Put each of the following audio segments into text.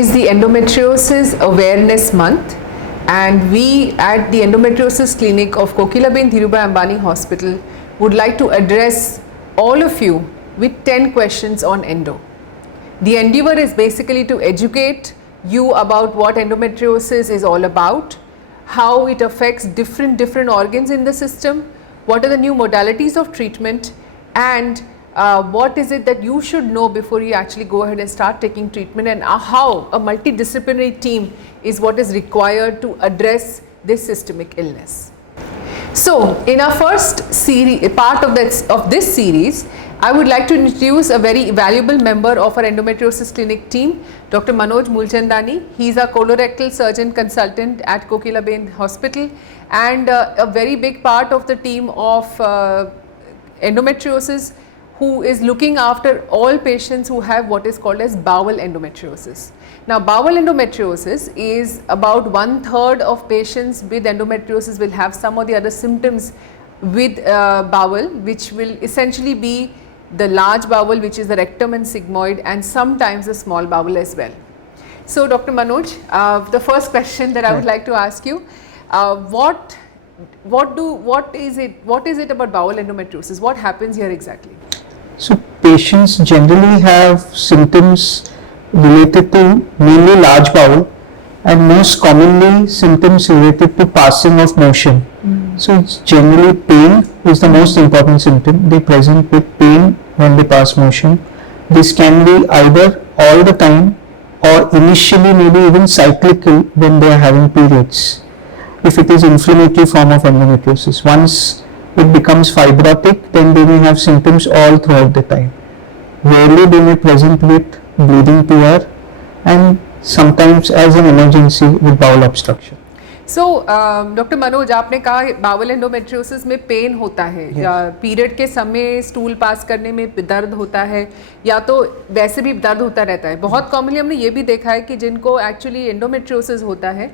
is the Endometriosis Awareness Month, and we at the Endometriosis Clinic of Kokilaben Dhirubhai Ambani Hospital would like to address all of you with 10 questions on endo. The endeavor is basically to educate you about what endometriosis is all about, how it affects different organs in the system, what are the new modalities of treatment, and what is it that you should know before you actually go ahead and start taking treatment, and how a multidisciplinary team is what is required to address this systemic illness. So in our first part of this series, I would like to introduce a very valuable member of our endometriosis clinic team, Dr. Manoj Mulchandani. He is a colorectal surgeon consultant at Kokilaben Hospital and a very big part of the team of endometriosis, who is looking after all patients who have what is called as bowel endometriosis. Now, bowel endometriosis is about 1/3 of patients with endometriosis will have some or the other symptoms with bowel, which will essentially be the large bowel, which is the rectum and sigmoid, and sometimes the small bowel as well. So, Dr. Manoj, the first question that I would like to ask you, what is it about bowel endometriosis? What happens here exactly? So patients generally have symptoms related to mainly large bowel, and most commonly symptoms related to passing of motion. So it's generally pain is the most important symptom. They present with pain when they pass motion. This can be either all the time or initially maybe even cyclical when they are having periods, if it is inflammatory form of endometriosis. Once it becomes fibrotic, then they may have symptoms all throughout the time. Rarely they may present with bleeding PR and sometimes as an emergency with bowel obstruction. So, doctor Manoj, आपने कहा Bawal endometriosis में pen होता है, या period के समय stool pass करने में दर्द होता है, या तो वैसे भी दर्द होता रहता है. बहुत कॉमनली हमने ये भी देखा है कि जिनको एक्चुअली एंडोमेट्रियोसिस होता है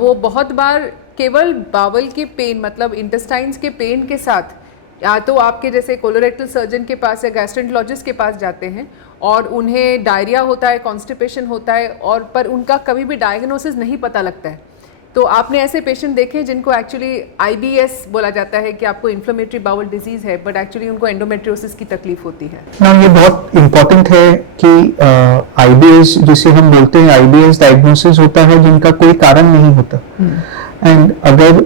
वो बहुत बार केवल बावल के पेन, मतलब इंटेस्टाइन्स के पेन के साथ या तो आपके जैसे कोलोरेक्टल सर्जन के पास या गैस्ट्रोएंटरोलॉजिस्ट के पास जाते हैं और उन्हें डायरिया होता है, कॉन्स्टिपेशन होता है, और पर उनका कभी भी डायग्नोसिस नहीं पता लगता है. तो आपने ऐसे पेशेंट देखे जिनको एक्चुअली IBS बोला जाता है कि आपको इन्फ्लेमेटरी बाउल डिजीज है, बट एक्चुअली उनको एंडोमेट्रियोसिस की तकलीफ होती है. ना ये बहुत इम्पोर्टेंट है कि IBS जिसे हम बोलते हैं, IBS डायग्नोसिस होता है जिनका कोई कारण नहीं होता. एंड अगर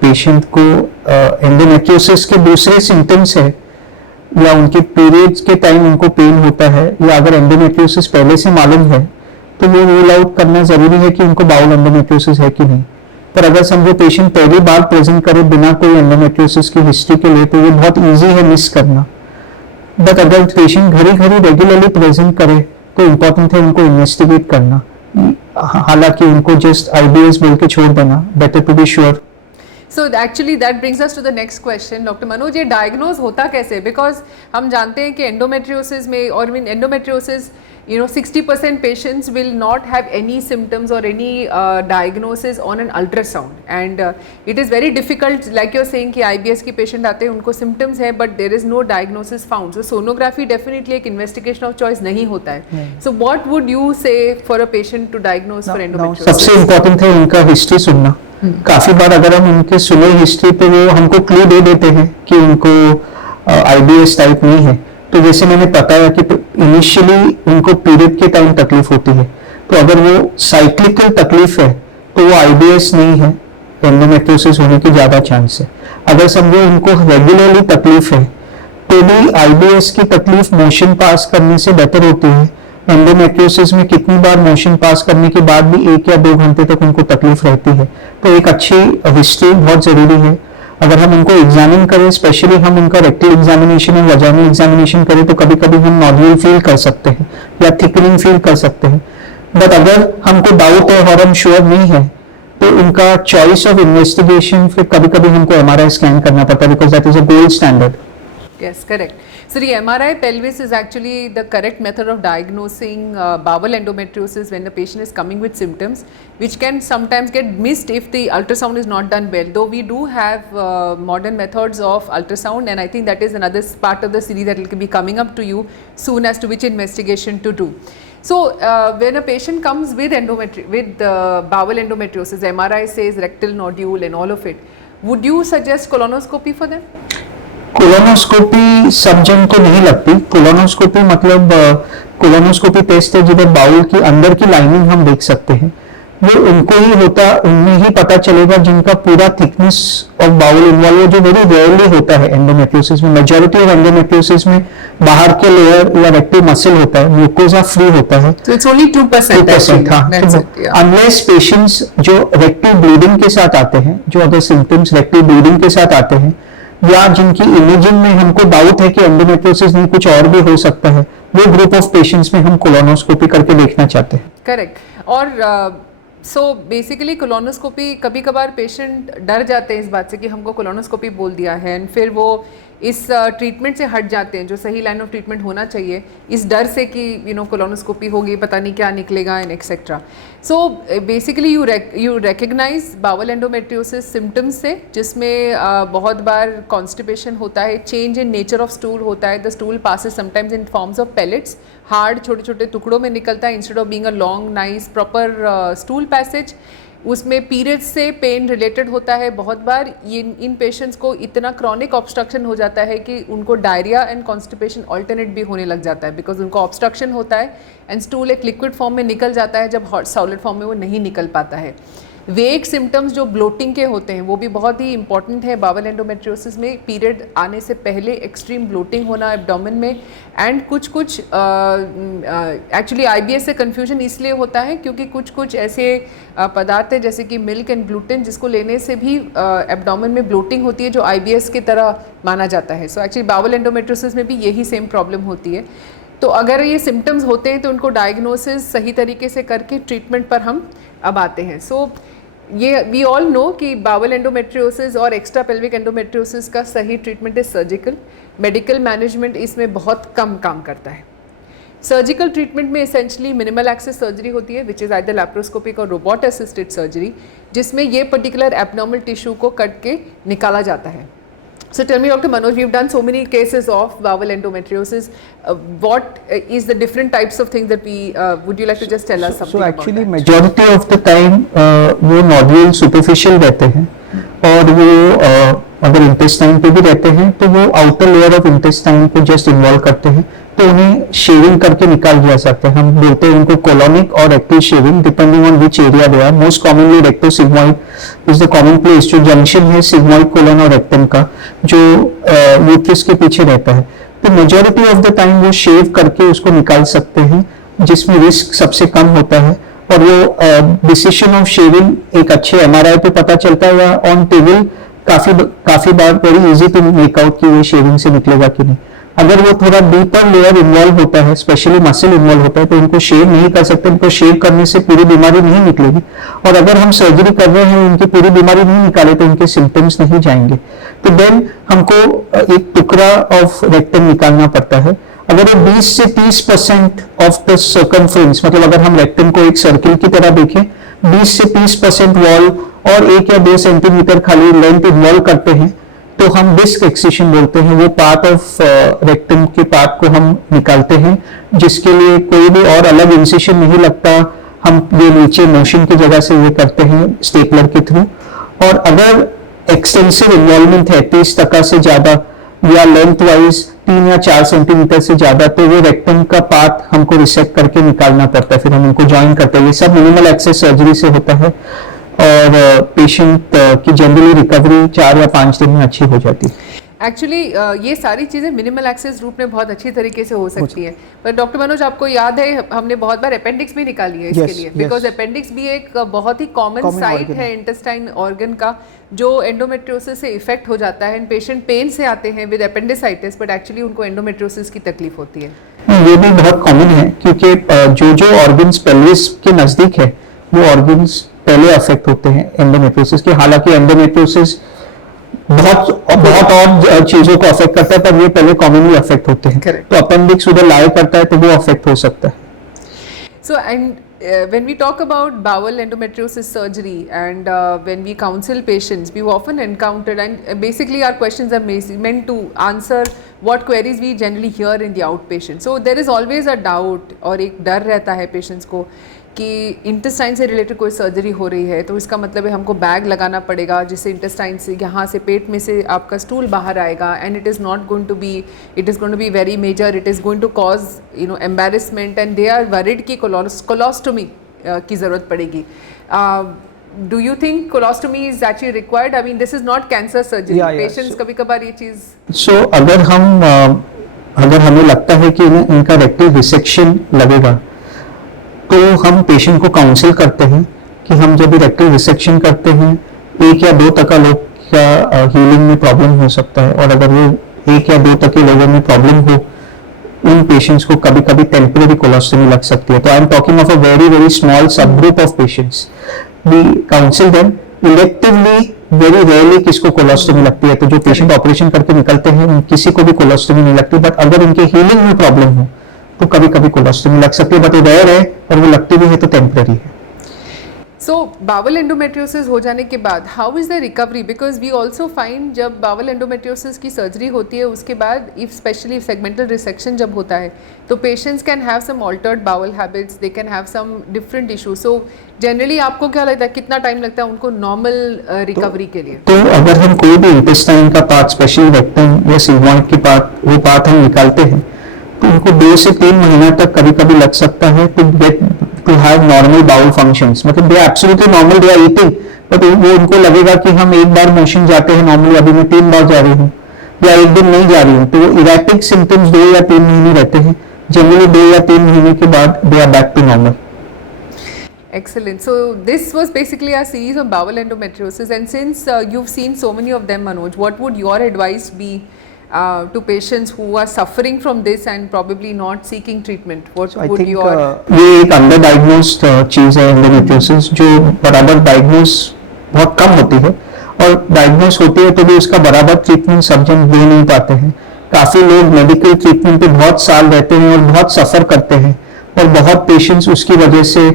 पेशेंट को एंडोमेट्रियोसिस के दूसरे सिम्टम्स है या उनके पीरियड्स के टाइम उनको पेन होता है, या अगर एंडोमेट्रियोसिस पहले से मालूम है, तो वो रूल आउट करना जरूरी है कि उनको बाउल एंडोमेट्रियोसिस है कि नहीं. पर अगर समझो पेशेंट पहली बार प्रेजेंट करे बिना कोई एंडोमेट्रियोसिस की हिस्ट्री के लिए, तो ये बहुत इजी है मिस करना. बट अगर पेशेंट घड़ी रेगुलरली प्रेजेंट करे तो इम्पोर्टेंट है उनको इन्वेस्टिगेट करना. हालांकि उनको जस्ट IBS बोल के छोड़ देना, better to be sure. So actually that brings us to the next question, doctor Manoj, ये डायग्नोज होता कैसे? बिकॉज हम जानते हैं कि एंडोमेट्रियोसिस में, और mean endometriosis 60% patients will not have any symptoms or any diagnosis on an ultrasound, and it is very difficult, like you're saying कि IBS के patient आते हैं उनको symptoms है but there is no diagnosis found. So sonography definitely एक investigation of choice नहीं होता है. So what would you say for a patient to diagnose for endometriosis? सबसे important है उनका हिस्ट्री सुनना. काफी बार अगर हम उनके सुने हिस्ट्री पे वो हमको क्लू दे देते हैं कि उनको IBS टाइप नहीं है. तो जैसे मैंने बताया कि इनिशियली उनको पीरियड के टाइम तकलीफ होती है, तो अगर वो साइक्लिकल तकलीफ है तो वो IBS नहीं है, एंडोमेट्रियोसिस होने की ज्यादा चांस है. अगर समझो उनको रेगुलरली तकलीफ है तो भी IBS की तकलीफ मोशन पास करने से बेटर होती है. एंडोमेट्रियोसिस में कितनी बार मोशन पास करने के बाद भी 1 या 2 घंटे तक उनको तकलीफ रहती है. तो एक अच्छी हिस्ट्री बहुत जरूरी है. अगर हम उनको एग्जामिन करें, स्पेशली हम उनका रेक्टल एग्जामिनेशन और वजाइनल एग्जामिनेशन करें, तो कभी कभी हम नॉड्यूल फील कर सकते हैं या थिकनिंग फील कर सकते हैं. बट अगर हमको डाउट है और हम श्योर नहीं है, तो उनका चॉइस ऑफ इन्वेस्टिगेशन फिर कभी कभी हमको MRI स्कैन करना पड़ता है, because that is a gold standard. Yes, correct. So the MRI pelvis is actually the correct method of diagnosing bowel endometriosis when the patient is coming with symptoms, which can sometimes get missed if the ultrasound is not done well. Though we do have modern methods of ultrasound, and I think that is another part of the series that will be coming up to you soon as to which investigation to do. So when a patient comes with bowel endometriosis, MRI says rectal nodule and all of it, would you suggest colonoscopy for them? Colonoscopy सब जन को नहीं लगती। Colonoscopy मतलब colonoscopy test है जिधर bowl की अंदर की लाइनिंग हम देख सकते हैं, वो उनको ही होता, उनमें ही पता चलेगा जिनका पूरा थिकनेस ऑफ बाउल इन्वॉल्व है, जो वेरी रेयरली होता है एंडोमेट्रियोसिस में। मेजॉरिटी ऑफ एंडोमेट्रियोसिस में बाहर के लेयर या रेक्टल मसल होता है, म्यूकोजा फ्री होता है। So it's only 2%. 2%, हाँ। अनलेस पेशेंट्स जो रेक्टल ब्लीडिंग के साथ आते हैं, जो अगर सिम्टम्स रेक्टल ब्लीडिंग के साथ आते हैं, या जिनकी इमेजिंग में हमको डाउट है कि एंडोमेट्रियोसिस नहीं कुछ और भी हो सकता है, वो ग्रुप ऑफ पेशेंट्स में हम कोलोनोस्कोपी करके देखना चाहते हैं। करेक्ट। और सो बेसिकली कोलोनोस्कोपी, कभी कभार पेशेंट डर जाते हैं इस बात से कि हमको कोलोनोस्कोपी बोल दिया है, एंड फिर वो इस ट्रीटमेंट से हट जाते हैं जो सही लाइन ऑफ ट्रीटमेंट होना चाहिए, इस डर से कि कोलोनोस्कोपी होगी, पता नहीं क्या निकलेगा and etcetera. So basically you recognize bowel endometriosis symptoms से, जिसमें बहुत बार कॉन्स्टिपेशन होता है, change in nature of stool होता है, the stool passes sometimes in forms of pellets, hard छोटे छोटे टुकड़ों में निकलता है instead of being a long nice proper stool passage. उसमें पीरियड्स से पेन रिलेटेड होता है। बहुत बार इन पेशेंट्स को इतना क्रॉनिक ऑब्स्ट्रक्शन हो जाता है कि उनको डायरिया एंड कॉन्स्टिपेशन ऑल्टरनेट भी होने लग जाता है, बिकॉज उनको ऑब्स्ट्रक्शन होता है एंड स्टूल एक लिक्विड फॉर्म में निकल जाता है, जब हॉट सॉलिड फॉर्म में वो नहीं निकल पाता है। वेग सिम्टम्स जो ब्लोटिंग के होते हैं वो भी बहुत ही इंपॉर्टेंट है बावल एंडोमेट्रियोसिस में। पीरियड आने से पहले एक्सट्रीम ब्लोटिंग होना एब्डोमेन में, एंड कुछ एक्चुअली आईबीएस से कन्फ्यूजन इसलिए होता है क्योंकि कुछ ऐसे पदार्थ है जैसे कि मिल्क एंड ग्लूटेन, जिसको लेने से भी एब्डोमेन में ब्लोटिंग होती है, जो आईबीएस की तरह माना जाता है। सो एक्चुअली बावल एंडोमेट्रियोसिस में भी यही सेम प्रॉब्लम होती है। तो अगर ये सिम्टम्स होते हैं तो उनको डायग्नोसिस सही तरीके से करके ट्रीटमेंट पर हम अब आते हैं। सो ये वी ऑल नो कि बावल एंडोमेट्रियोसिस और एक्स्ट्रा पेल्विक एंडोमेट्रियोसिस का सही ट्रीटमेंट है सर्जिकल। मेडिकल मैनेजमेंट इसमें बहुत कम काम करता है। सर्जिकल ट्रीटमेंट में एसेंशली मिनिमल एक्सेस सर्जरी होती है, विच इज़ आइदर लैप्रोस्कोपिक और रोबोट असिस्टेड सर्जरी, जिसमें ये पर्टिकुलर एब्नॉर्मल टिश्यू को कट के निकाला जाता है। So tell me, Dr. Manoj, we've done so many cases of bowel endometriosis. What is the different types of things that we, would you like to just tell us something so about actually that? majority of the time वो nodule superficial रहते हैं, और वो अगर intestine पे भी रहते हैं तो वो आउटर लेयर ऑफ इंटेस्टाइन को जस्ट इन्वॉल्व करते हैं, तो उन्हें शेविंग करके निकाल दिया सकता है। हम बोलते हैं उनको कोलोनिक और rectal shaving, depending on which area they are. Most commonly rectosigmoid is the common place, जो जंक्शन है सिग्मॉइड कोलन और रेक्टम का, जो यूट्रस के पीछे रहता है। तो मेजॉरिटी ऑफ द टाइम वो शेव करके उसको निकाल सकते हैं, जिसमें रिस्क सबसे कम होता है। और वो डिसीजन ऑफ शेविंग एक अच्छे एमआरआई पे पता चलता है, या ऑन टेबल काफी बार very easy to make out कि ये शेविंग से निकलेगा कि नहीं। अगर वो थोड़ा डीपर लेयर इन्वॉल्व होता है, स्पेशली मसल इन्वॉल्व होता है, तो उनको शेव नहीं कर सकते। उनको शेव करने से पूरी बीमारी नहीं निकलेगी, और अगर हम सर्जरी कर रहे हैं उनकी पूरी बीमारी नहीं निकाले तो उनके सिम्टम्स नहीं जाएंगे। तो देन हमको एक टुकड़ा ऑफ रेक्टम निकालना पड़ता है। अगर वो 20 से 30% ऑफ द सर्कमफ्रेंस, मतलब अगर हम रेक्टम को एक सर्किल की तरह देखें, 20 से 30% वॉल और 1 या 2 सेंटीमीटर खाली लेंथ इन्वॉल्व करते हैं, तो हम डिस्क एक्सिशन बोलते हैं। वो पार्ट ऑफ रेक्टम के पार्ट को हम निकालते हैं, जिसके लिए कोई भी और अलग इंसिशन नहीं लगता। हम ये नीचे मोशन की जगह से ये करते हैं स्टेपलर के थ्रू। और अगर एक्सटेंसिव इन्वॉल्वमेंट है 30% से ज्यादा, या लेंथ वाइज 3 या 4 सेंटीमीटर से ज्यादा, तो वो रेक्टम का पार्ट हमको रिसेक्ट करके निकालना पड़ता है, फिर हम उनको ज्वाइन करते हैं। ये सब मिनिमल एक्सेस सर्जरी से होता है, और पेशेंट की जनरली रिकवरी 4 या 5 दिन में अच्छी हो जाती है। एक्चुअली ये सारी चीज़ें मिनिमल एक्सेस रूट में बहुत अच्छी तरीके से हो सकती है। पर डॉक्टर मनोज, आपको याद है हमने बहुत बार अपेंडिक्स भी निकाली है इसके लिए, बिकॉज अपेंडिक्स भी एक बहुत ही कॉमन साइट है इंटेस्टाइन ऑर्गन का, जो एंडोमेट्रियोसिस से इफेक्ट हो जाता है। एंड पेशेंट पेन से आते हैं विद अपेंडिसाइटिस, बट एक्चुअली उनको एंडोमेट्रियोसिस की तकलीफ होती है। ये भी बहुत कॉमन है, क्योंकि जो ऑर्गन्स पेल्विस के नजदीक है वो ऑर्गन्स पहले अफेक्ट होते हैं एंडोमेट्रियोसिस के। हालांकि एंडोमेट्रियोसिस बहुत और चीजों को अफेक्ट करता है, पर ये पहले कॉमनली अफेक्ट होते हैं। तो अपेंडिक्स उधर लाया करता है तो वो अफेक्ट हो सकता है। So and when we talk about bowel endometriosis surgery and when we counsel patients, we've often encountered, and basically our questions are meant to answer what queries we generally hear in the outpatient. So there is always a doubt और एक डर रहता है patients को कि intestine से related कोई surgery हो रही है तो इसका मतलब है हमको बैग लगाना पड़ेगा जिससे इंटेस्टाइन से यहाँ से पेट में से आपका स्टूल बाहर आएगा and it is not going to be, it is going to be very major, it is going to cause embarrassment and they are worried कि कोलोस्टोमी की ज़रूरत पड़ेगी. Do you think colostomy is actually required? I mean this is not cancer surgery. Patients कभी कभार ये चीज़ सो अगर हमें लगता है कि इनका रेक्टल रिसेक्शन लगेगा तो हम पेशेंट को काउंसिल करते हैं कि हम जब भी रेक्टल रिसेक्शन करते हैं 1 या 2% लोग का हीलिंग में प्रॉब्लम हो सकता है और अगर वो 1 या 2% लोगों में प्रॉब्लम हो उन पेशेंट्स को कभी कभी टेम्परेरी कोलोस्टोमी लग सकती है. तो I am talking of a very very small sub group of patients. We counsel them electively. Very rarely किसको कोलोस्टोमी लगती है तो जो पेशेंट ऑपरेशन करके निकलते हैं किसी को भी कोलोस्टोमी नहीं लगती. बट अगर उनके हीलिंग में प्रॉब्लम हो तो कभी कभी कोलोस्टोमी लग सकती है. बट वो रेयर है और वो लगती भी है तो टेम्परेरी है. सो बावल एंडोमेट्रियोसिस हो जाने के बाद how is the recovery? Because we also find जब बावल एंडोमेट्रियोसिस की सर्जरी होती है उसके बाद इफ स्पेशली सेगमेंटल रिसेक्शन जब होता है तो patients can have some altered bowel habits, they can have some different issues. So generally आपको क्या लगता है कितना टाइम लगता है उनको नॉर्मल रिकवरी के लिए? तो अगर हम कोई भी इंटेस्टाइन का पार्ट स्पेशली रेक्टम या सिग्मॉइड की वो पार्ट हम निकालते हैं तो उनको 2 से 3 महीना तक कभी कभी लग सकता है to have normal bowel functions. मतलब they are absolutely normal, they are eating, but वो उनको लगेगा कि हम एक बार मोशन जाते हैं नॉर्मली, अभी मैं 3 बार जा रही हूँ या एक दिन नहीं जा रही हूँ. तो वो इरेटिक सिम्टम्स 2 या 3 महीने रहते हैं. जनरली 2 या 3 महीने के बाद they are back to normal. Excellent. So this was basically a series of bowel endometriosis, and since you've seen so many of them, Manoj, what would your advice be to patients who are suffering from this and probably not seeking treatment? What would your ये एक under diagnosed चीज है endometriosis जो बराबर diagnose बहुत कम होती है और डायग्नोस होती है तो भी उसका बराबर ट्रीटमेंट सब जन दे नहीं पाते हैं. काफी लोग मेडिकल ट्रीटमेंट पे बहुत साल रहते हैं और बहुत सफर करते हैं और बहुत पेशेंट्स उसकी वजह से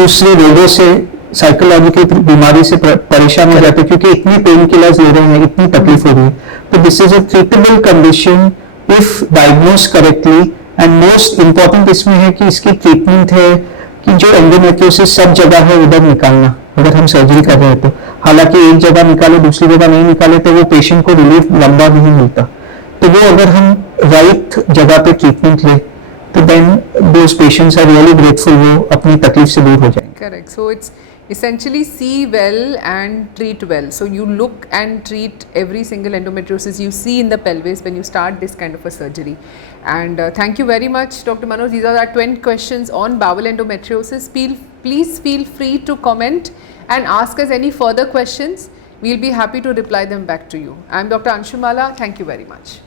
दूसरे रोगों से साइकोलॉजिकल बीमारी से परेशान हो जाते हैं क्योंकि इतनी पेन किलर्स ले रहे हैं, इतनी तकलीफ हो रही है. तो this is a treatable condition if diagnose correctly. And most important इसमें है कि इसकी ट्रीटमेंट है कि जो एंडोमेट्रियोसिस सब जगह है उधर निकालना अगर हम सर्जरी कर रहे हैं तो. हालांकि एक जगह निकाले दूसरी जगह नहीं निकाले तो वो पेशेंट को रिलीफ लंबा नहीं मिलता. तो वो अगर हम राइट जगह पे ट्रीटमेंट ले तो then those patients are really grateful, वो अपनी तकलीफ से दूर हो जाएंगे. Correct. So it's essentially see well and treat well. So you look and treat every single endometriosis you see in the pelvis when you start this kind of a surgery. And thank you very much, Dr. Manoj. These are our 20 questions on bowel endometriosis. Please feel free to comment and ask us any further questions. We'll be happy to reply them back to you. I'm Dr. Anshumala. Thank you very much.